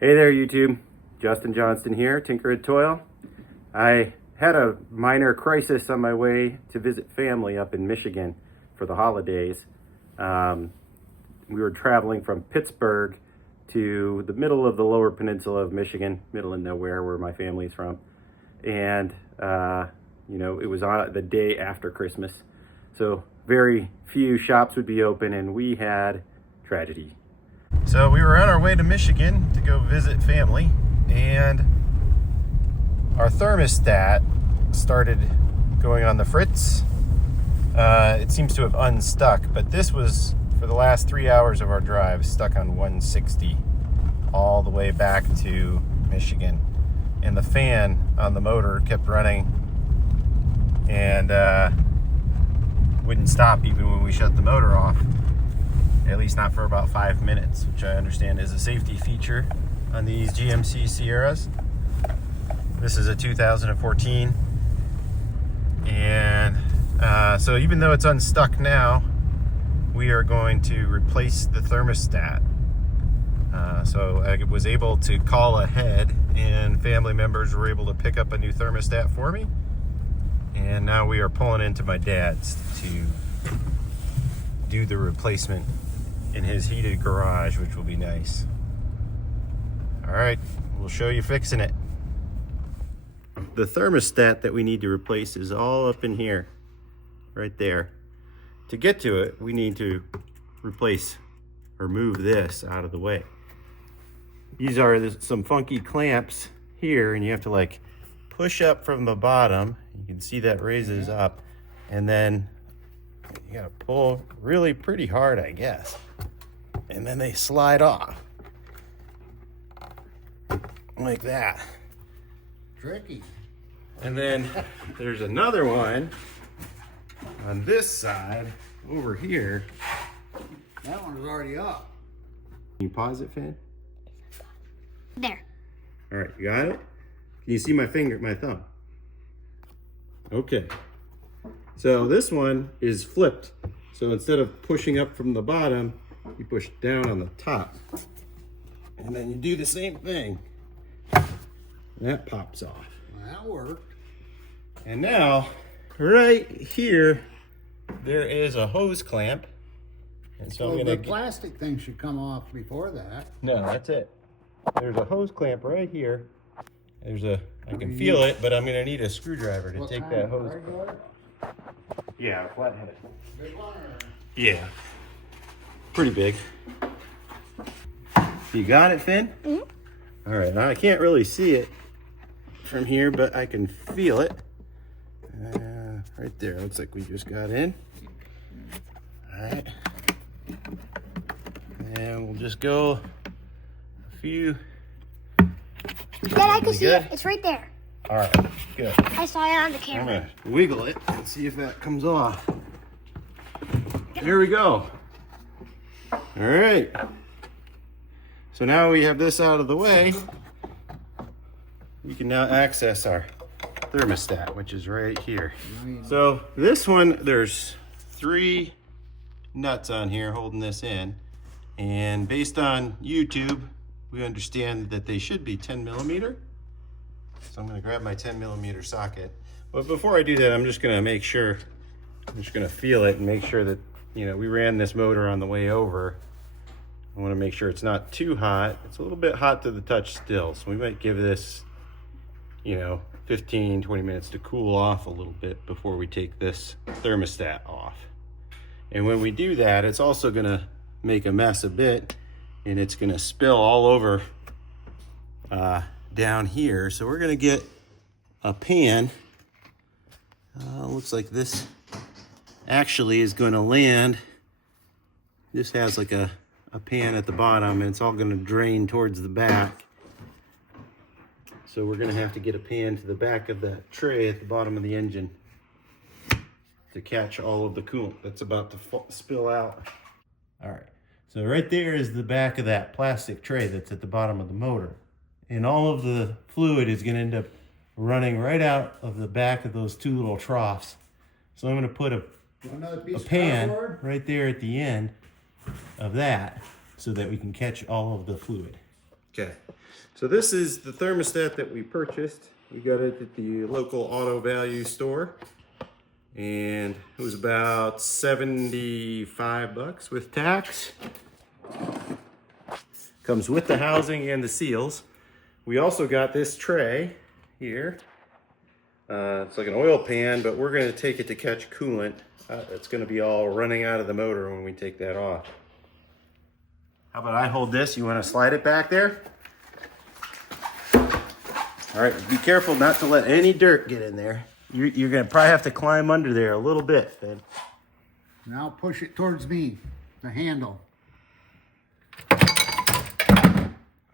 Hey there, YouTube. Justin Johnston here, Tinker and Toil. I had a minor crisis on my way to visit family up in Michigan for the holidays. We were traveling from Pittsburgh to the middle of the lower peninsula of Michigan, middle of nowhere where my family's from. And, it was on the day after Christmas. So very few shops would be open and we had tragedy. So we were on our way to Michigan to go visit family, and our thermostat started going on the fritz. It seems to have unstuck, but this was for the last 3 hours of our drive, stuck on 160 all the way back to Michigan. And the fan on the motor kept running and wouldn't stop even when we shut the motor off. At least not for about 5 minutes, which I understand is a safety feature on these GMC Sierras. This is a 2014. And so even though it's unstuck now, we are going to replace the thermostat. So I was able to call ahead and family members were able to pick up a new thermostat for me. And now we are pulling into my dad's to do the replacement in his heated garage, which will be nice. All right, we'll show you fixing it. The thermostat that we need to replace is all up in here, right there. To get to it, we need to replace or move this out of the way. These are some funky clamps here, and you have to like push up from the bottom. You can see that raises up, and then you gotta pull really pretty hard, I guess. And then they slide off. Like that. Tricky. And then there's another one on this side over here. That one's already up. Can you pause it, Finn? There. All right, you got it? Can you see my finger, my thumb? Okay. So this one is flipped. So instead of pushing up from the bottom, you push down on the top. And then you do the same thing. And that pops off. Well, that worked. And now, right here, there is a hose clamp. And so Well, I'm the gonna plastic thing should come off before that. No, that's it. There's a hose clamp right here. I can feel it, but I'm gonna need a screwdriver to take that hose. Regular? Yeah, flathead. Big one or? Yeah. Pretty big. You got it, Finn? Mm-hmm. All right, now I can't really see it from here, but I can feel it. Right there, looks like we just got in. All right. And we'll just go a few. Dad, I can see good? it. It's right there. All right, good. I saw it on the I'm camera. gonna wiggle it and see if that comes off. Here we go. All right. So now we have this out of the way. We can now access our thermostat, which is right here. So this one, there's 3 nuts on here holding this in. And based on YouTube, we understand that they should be 10 millimeter. So I'm gonna grab my 10 millimeter socket. But before I do that, I'm just gonna make sure, I'm just gonna feel it and make sure that, we ran this motor on the way over. I wanna make sure it's not too hot. It's a little bit hot to the touch still. So we might give this, 15, 20 minutes to cool off a little bit before we take this thermostat off. And when we do that, it's also gonna make a mess a bit, and it's gonna spill all over down here. So we're gonna get a pan. Looks like this actually is gonna land. This has like a pan at the bottom, and it's all gonna drain towards the back. So we're gonna have to get a pan to the back of that tray at the bottom of the engine to catch all of the coolant that's about to spill out. All right, so right there is the back of that plastic tray that's at the bottom of the motor. And all of the fluid is gonna end up running right out of the back of those 2 little troughs. So I'm gonna put a pan right there at the end of that so that we can catch all of the fluid. Okay, so this is the thermostat that we purchased. We got it at the local auto value store, and it was about 75 bucks with tax. Comes with the housing and the seals. We also got this tray here. It's like an oil pan, but we're going to take it to catch coolant. It's going to be all running out of the motor when we take that off. How about I hold this? You want to slide it back there? All right, be careful not to let any dirt get in there. You're going to probably have to climb under there a little bit, Finn. Now push it towards me, the handle.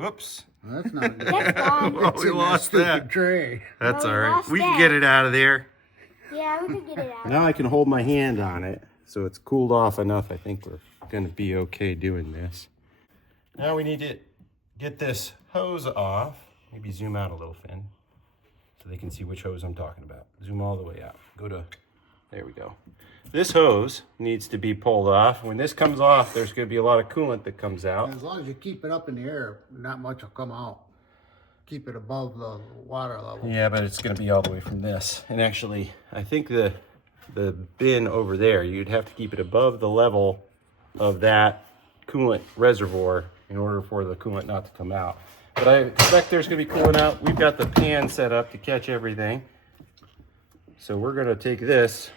Oops. Well, that's not good. That's gone. Oh, It's we in lost stupid that. tray. That's No, all we right. lost We can that. get it out of there. Yeah, we could get it out. Now I can hold my hand on it, so it's cooled off enough. I think we're going to be okay doing this. Now we need to get this hose off. Maybe zoom out a little, Finn, so they can see which hose I'm talking about. Zoom all the way out. There we go. This hose needs to be pulled off. When this comes off, there's going to be a lot of coolant that comes out. As long as you keep it up in the air, not much will come out. Keep it above the water level. Yeah, but it's going to be all the way from this. And actually, I think the bin over there, you'd have to keep it above the level of that coolant reservoir in order for the coolant not to come out. But I expect there's going to be coolant out. We've got the pan set up to catch everything. So we're going to take this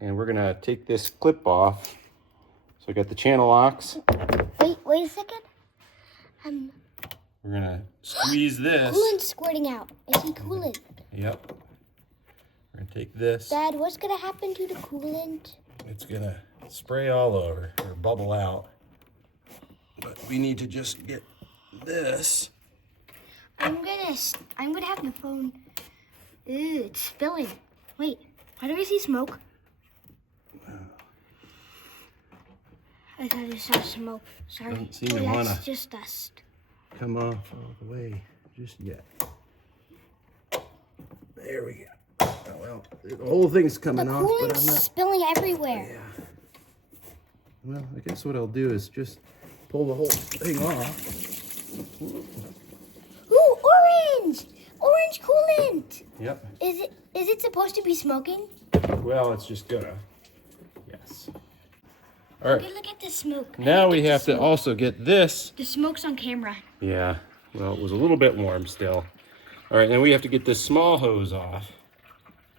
and we're going to take this clip off. So I got the channel locks. Wait a second. We're going to squeeze this. Coolant's squirting out. I see coolant. Yep. We're going to take this. Dad, what's gonna happen to the coolant? It's gonna spray all over or bubble out. But we need to just get this. I'm gonna have the phone. Ew, it's spilling. Wait, why do I see smoke? I thought I saw smoke. Sorry. Doesn't seem to that's wanna- just dust. Come off all the way just yet. There we go. Oh, well, the whole thing's The coming off, but coolant's I'm not. spilling everywhere. Yeah. Well, I guess what I'll do is just pull the whole thing off. Ooh, orange! Orange coolant! Yep. Is it supposed to be smoking? Well, it's just gonna. Yes. All right. Good look at the smoke. Now we Look at have the to smoke. also get this. The smoke's on camera. Yeah, well, it was a little bit warm still. All right, now we have to get this small hose off.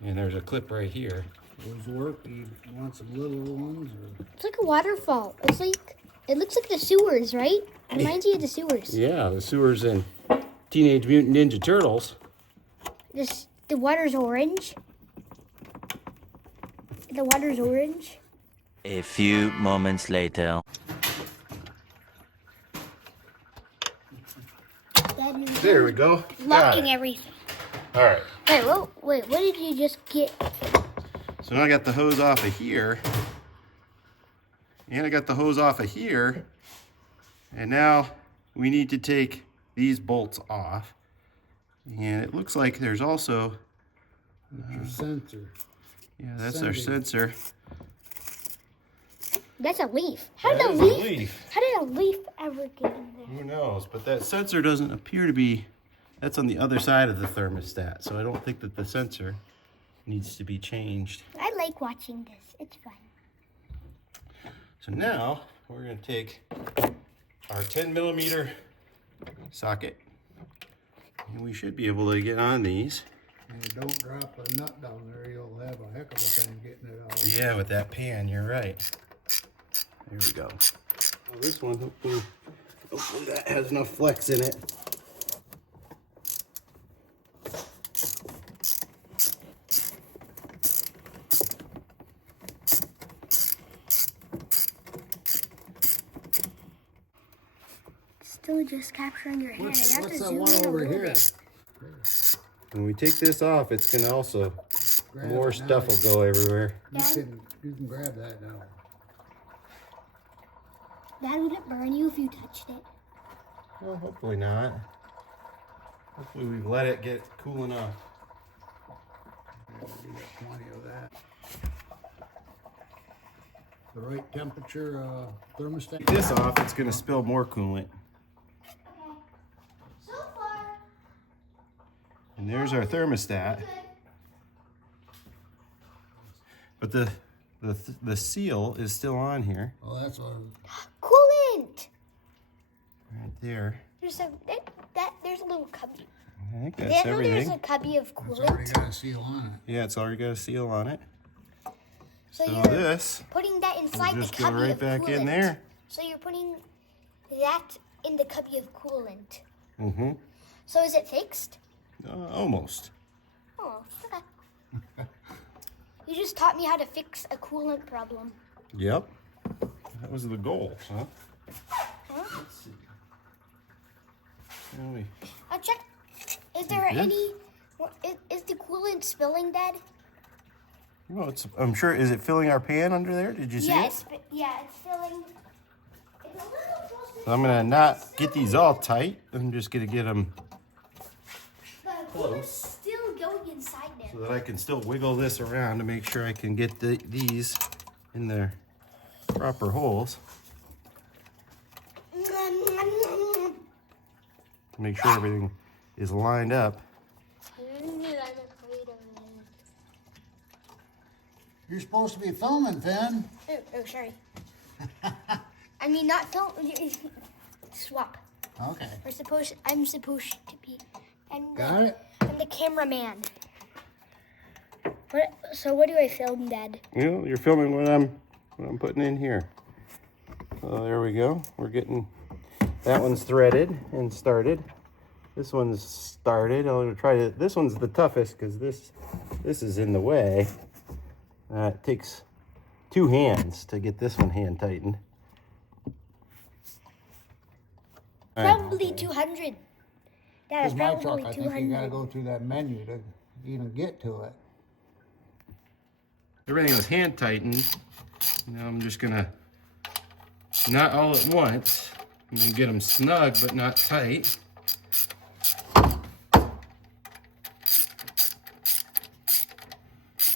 And there's a clip right here. Those work. You want some little ones? Or... It's like a waterfall. It looks like the sewers, right? It reminds you of the sewers. Yeah, the sewers in Teenage Mutant Ninja Turtles. The water's orange. The water's orange. A few moments later. There we go. Got Locking it. everything. All right, Wait, what did you just get? so now I got the hose off of here. And I got the hose off of here. And now we need to take these bolts off. And it looks like there's also, Your sensor. yeah, that's our sensor. That's a leaf. How That did is a a leaf? leaf. How did a leaf ever get in there? Who knows? But that sensor doesn't appear to be, that's on the other side of the thermostat. So I don't think that the sensor needs to be changed. I like watching this. It's fun. So now we're going to take our 10 millimeter socket. And we should be able to get on these. And you don't drop a nut down there, you'll have a heck of a time getting it out. Yeah, with that pan, you're right. There we go. Well, this one, hopefully that has enough flex in it. Still just capturing your hand. What's, I have what's to that zoom one in a over little here? bit. When we take this off, it's going to also, Grab more it stuff now. will go everywhere. You can grab that now. Dad, would it burn you if you touched it? Well, hopefully not. Hopefully we've let it get cool enough. You got plenty of that. The right temperature thermostat. Take this off, it's going to spill more coolant. And there's our thermostat. But the seal is still on here. Oh, that's what. Coolant. Right there. There's a little cubby. I think There's that's everything. a cubby of It's already coolant. got a seal on it. Yeah, it's already got a seal on it. So So you're this putting that inside will the just go cubby right of back coolant. in there. So you're putting that in the cubby of coolant. Mm-hmm. So is it fixed? Almost. Oh, okay. You just taught me how to fix a coolant problem. Yep. That was the goal, huh? Huh? Let's see. Shall we- I'll check. Is there Yeah. any? Is the coolant spilling, Dad? Well, I'm sure. Is it filling our pan under there? Did you see it? It's filling. It's a little closer. So I'm gonna not get these all tight. I'm just gonna get them The coolant's still going inside there. so that I can still wiggle this around to make sure I can get these in their proper holes. Make sure everything is lined up. You're supposed to be filming, Finn. Oh, sorry. I mean, not film. Swap. Okay. I'm supposed to be. Got it? I'm the cameraman. So what do I film, Dad? You're filming what I'm putting in here. So there we go. We're getting that one's threaded and started. This one's started. I'm gonna try to. This one's the toughest because this is in the way. It takes 2 hands to get this one hand tightened. All right. Probably 200. Dad, With it's my truck, probably I think you 200. gotta go through that menu to even get to it. Everything was hand tightened. Now I'm just gonna, not all at once. I'm gonna get them snug but not tight.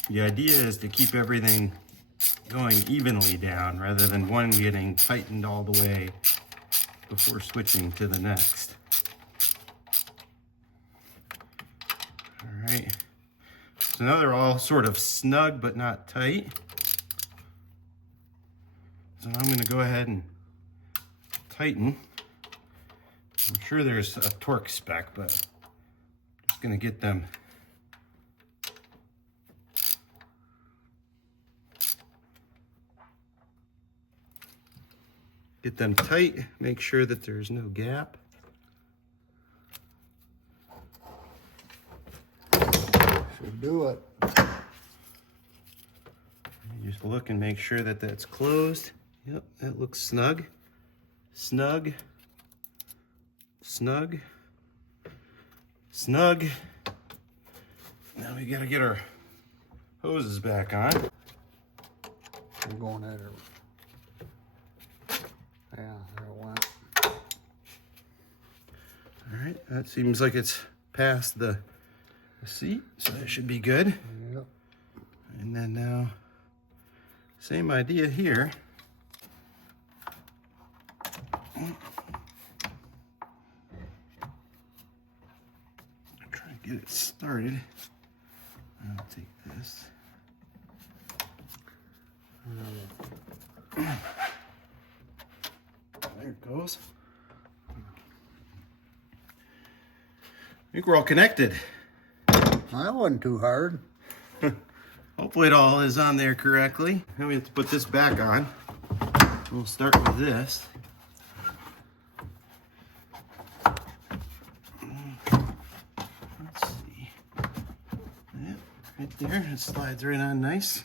The idea is to keep everything going evenly down rather than one getting tightened all the way before switching to the next. All right. So now they're all sort of snug but not tight. So I'm going to go ahead and tighten. I'm sure there's a torque spec, but I'm just going to get them tight, make sure that there's no gap. Should do it. You just look and make sure that that's closed. Yep, that looks snug. Snug. Snug. Snug. Now we gotta get our hoses back on. We're going at it. Yeah, there it went. All right, that seems like it's past the seat, so that should be good. Yep. And then now, same idea here. Try to get it started. I'll take this. There it goes. I think we're all connected. That wasn't too hard. Hopefully it all is on there correctly. Now we have to put this back on. We'll start with this. Let's see. Yeah, right there. It slides right on nice.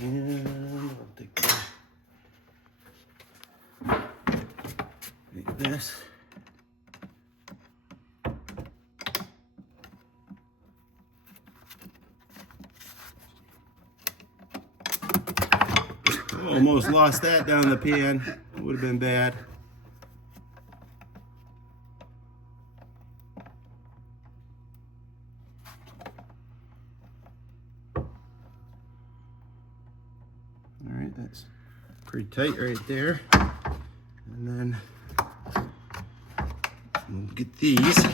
And I'll take this. Almost lost that down the pan. It would have been bad. All right, that's pretty tight right there. And then we'll get these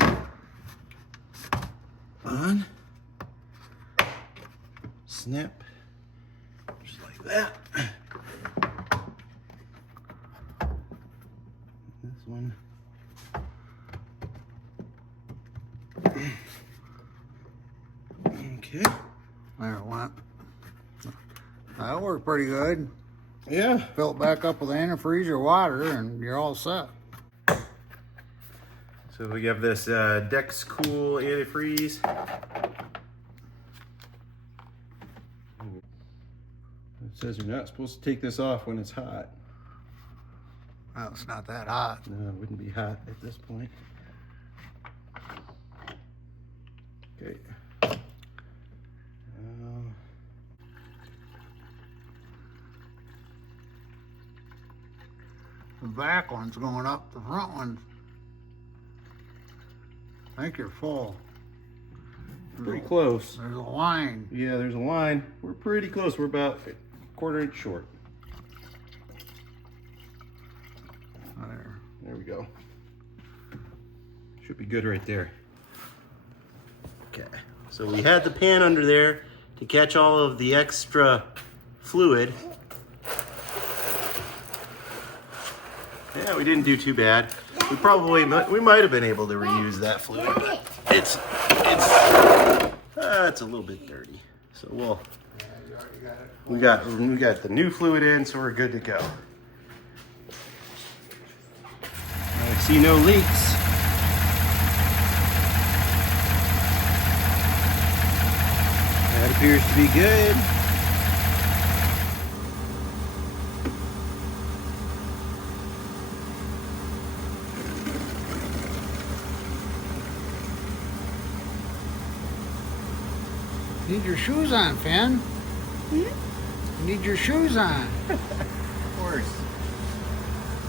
on. Snip. Just like that. This one. Okay. There it went. That worked pretty good. Yeah. Fill it back up with antifreeze or water and you're all set. So we have this Dex Cool antifreeze. It says you're not supposed to take this off when it's hot. Well, it's not that hot. No, it wouldn't be hot at this point. Okay. The back one's going up, the front one's, I think you're full. Pretty close. There's a line. Yeah, there's a line. We're pretty close. We're about a quarter inch short. There we go. Should be good right there. Okay, so we had the pan under there to catch all of the extra fluid. Yeah, we didn't do too bad. We might have been able to reuse that fluid, but it's a little bit dirty. So we got the new fluid in, so we're good to go. I see no leaks. That appears to be good. You need your shoes on, Finn. You need your shoes on. Of course.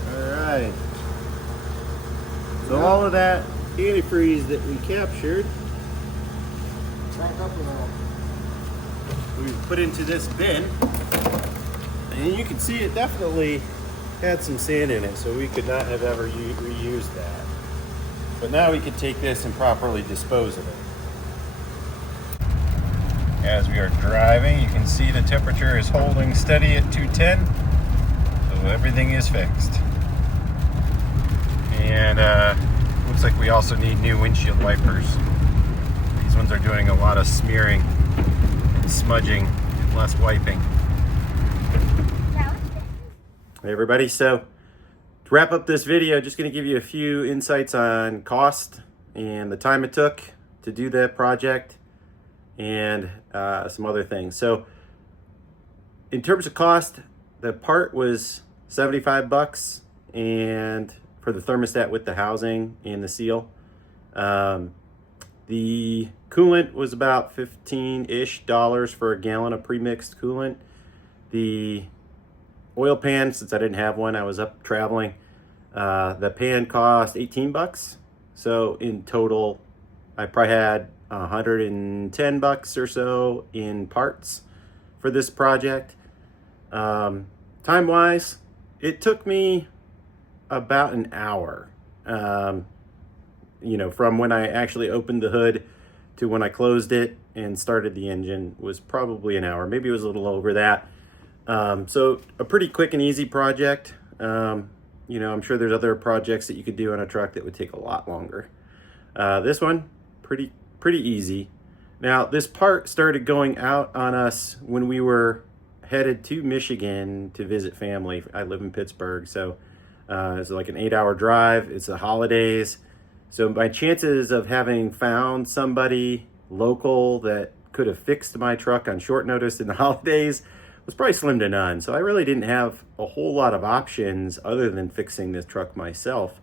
All right. So all of that antifreeze that we captured, we put into this bin, and you can see it definitely had some sand in it, so we could not have ever reused that. But now we could take this and properly dispose of it. As we are driving, you can see the temperature is holding steady at 210, so everything is fixed. And looks like we also need new windshield wipers. These ones are doing a lot of smearing and smudging and less wiping. Hey everybody, so to wrap up this video, just going to give you a few insights on cost and the time it took to do that project and some other things. So in terms of cost, the part was $75, and for the thermostat with the housing and the seal. The coolant was about $15-ish for a gallon of pre-mixed coolant. The oil pan, since I didn't have one, I was up traveling, the pan cost $18. So in total, I probably had $110 or so in parts for this project. Time-wise, it took me about an hour, from when I actually opened the hood to when I closed it and started the engine was probably an hour. Maybe it was a little over that. So a pretty quick and easy project. I'm sure there's other projects that you could do on a truck that would take a lot longer. This one, pretty easy. Now, this part started going out on us when we were headed to Michigan to visit family. I live in Pittsburgh, so it's like an 8-hour drive. It's the holidays. So my chances of having found somebody local that could have fixed my truck on short notice in the holidays was probably slim to none. So I really didn't have a whole lot of options other than fixing this truck myself.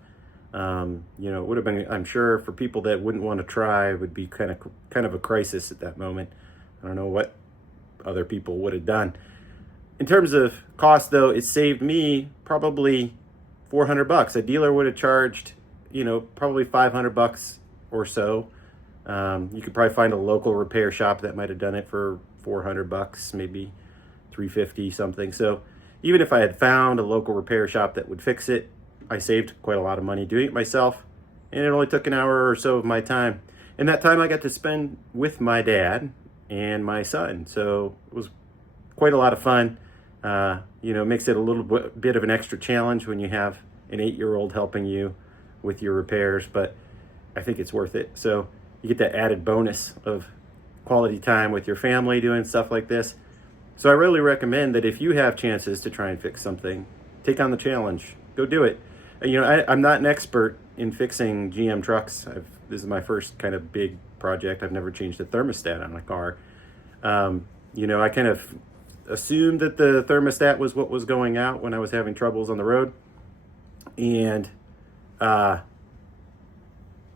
It would have been, I'm sure, for people that wouldn't want to try, it would be kind of a crisis at that moment. I don't know what other people would have done. In terms of cost, though, it saved me probably $400. A dealer would have charged, probably $500 or so. You could probably find a local repair shop that might have done it for $400, maybe $350 something. So even if I had found a local repair shop that would fix it, I saved quite a lot of money doing it myself, and it only took an hour or so of my time. And that time I got to spend with my dad and my son. So it was quite a lot of fun. You know, makes it a little bit of an extra challenge when you have an 8-year-old helping you with your repairs, but I think it's worth it. So you get that added bonus of quality time with your family doing stuff like this. So I really recommend that if you have chances to try and fix something, take on the challenge. Go do it. You know, I'm not an expert in fixing GM trucks. This is my first kind of big project. I've never changed a thermostat on a car. You know, I kind of assumed that the thermostat was what was going out when I was having troubles on the road. And I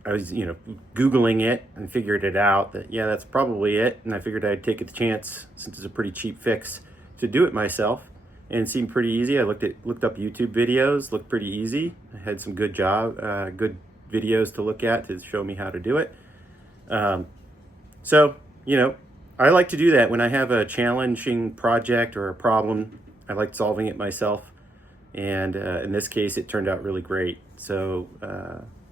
was, you know, Googling it and figured it out that, yeah, that's probably it. And I figured I'd take a chance, since it's a pretty cheap fix, to do it myself. And it seemed pretty easy. I looked up YouTube videos, looked pretty easy. I had some good videos to look at to show me how to do it. So, you know, I like to do that when I have a challenging project or a problem. I like solving it myself. And in this case, it turned out really great. So,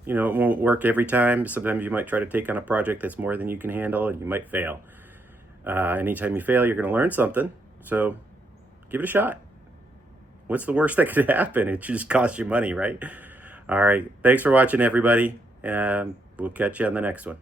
you know, it won't work every time. Sometimes you might try to take on a project that's more than you can handle and you might fail. Anytime you fail, you're going to learn something. So give it a shot. What's the worst that could happen? It just costs you money, right? All right. Thanks for watching, everybody. We'll catch you on the next one.